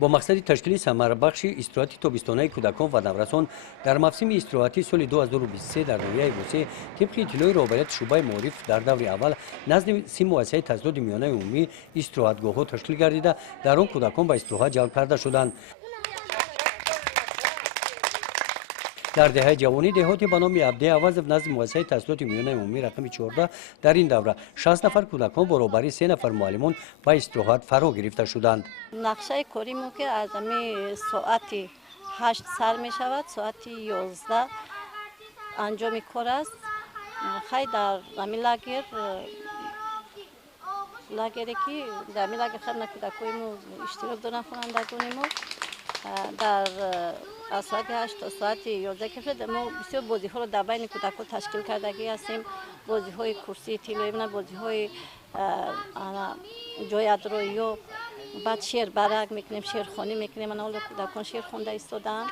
با مقصد تشکیل ثمربخش استراحت تابستانه کودکان و نورسان در موسم استراحتی سال 2023 در ناحیه وسه طبق اطلاع رهبریت شعبه معارف در دور اول نزد 3 مؤسسه تحصیلات میانه عمومی استراحتگاه‌ها تشکیل گردیده در آن کودکان به استراحت جلب کرده شدند. در دهه جوانی دهاتی به نام عبده عوض نزد مؤسسه تحصیلات میانه عمومی رقم 14 در این دوره 60 نفر کودکان برابر 3 نفر معلمان به استراحت فرا گرفته شدند. نقشه کاری مو که از ساعت 8 سر می شود، ساعت 11 انجام کار است. خیلی در زمین لاگری که در می لاگر خیلی کودکای مو اشتراک دارن خوانندگان مو در از ساعت 8 تا ساعت 11 که ما بسیار بازی ها رو در بین کودکان تشکیل کردگی هستیم. بازی های کرسی تلویزیون، بازی های جای ادرایی و بعد شعر برگ میکنیم، شعر خوانی میکنیم. من حالا کودکان شعر خونده ایستادن.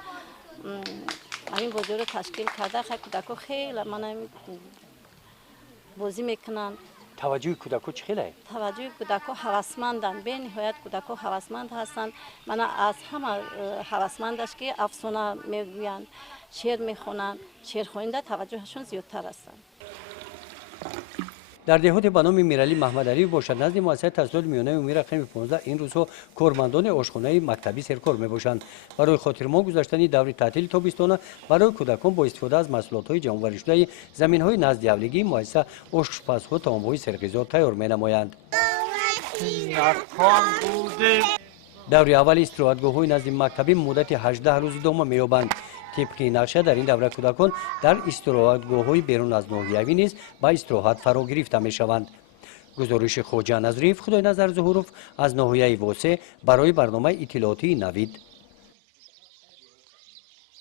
این بازی رو تشکیل کرده. خیلی کودکان خیلی من بازی میکنن. توجه کودکان چخیله؟ توجه کودکان هوسمندن، به نهایت کودکان هوسمند هستند. من از همه هوسمندش که افسانه میگویند، شعر میخونند، شعر خواننده توجهشون زیادتر هستند. در دهات به نام میرعلی محمد علی باشد نزد مؤسسه تحصیلات میانه عمومی رقم 15 این روزها کارمندان آشخانه مکتبی سرکار میباشند. برای خاطرمان گذاشتن دور تعطیل تابستانه برای کودکان با استفاده از محصولات جمع‌آوری شده زمین‌های نزد اولگی مؤسسه آشپزها طعام‌های سرغذا تیار می‌نمایند. دور اول استراحتگاه‌های نزد مکتبی مدت 18 روز ادامه می‌یابند. طبق نقشه در این دوره کودکان در استراحتگاه‌های بیرون از ناحیه‌ای نیز با استراحت فرا گرفته می‌شوند. گزارش خواجه نظریف خدای نظر ظهورов از ناحیه واسه برای برنامه اطلاعاتی نوید.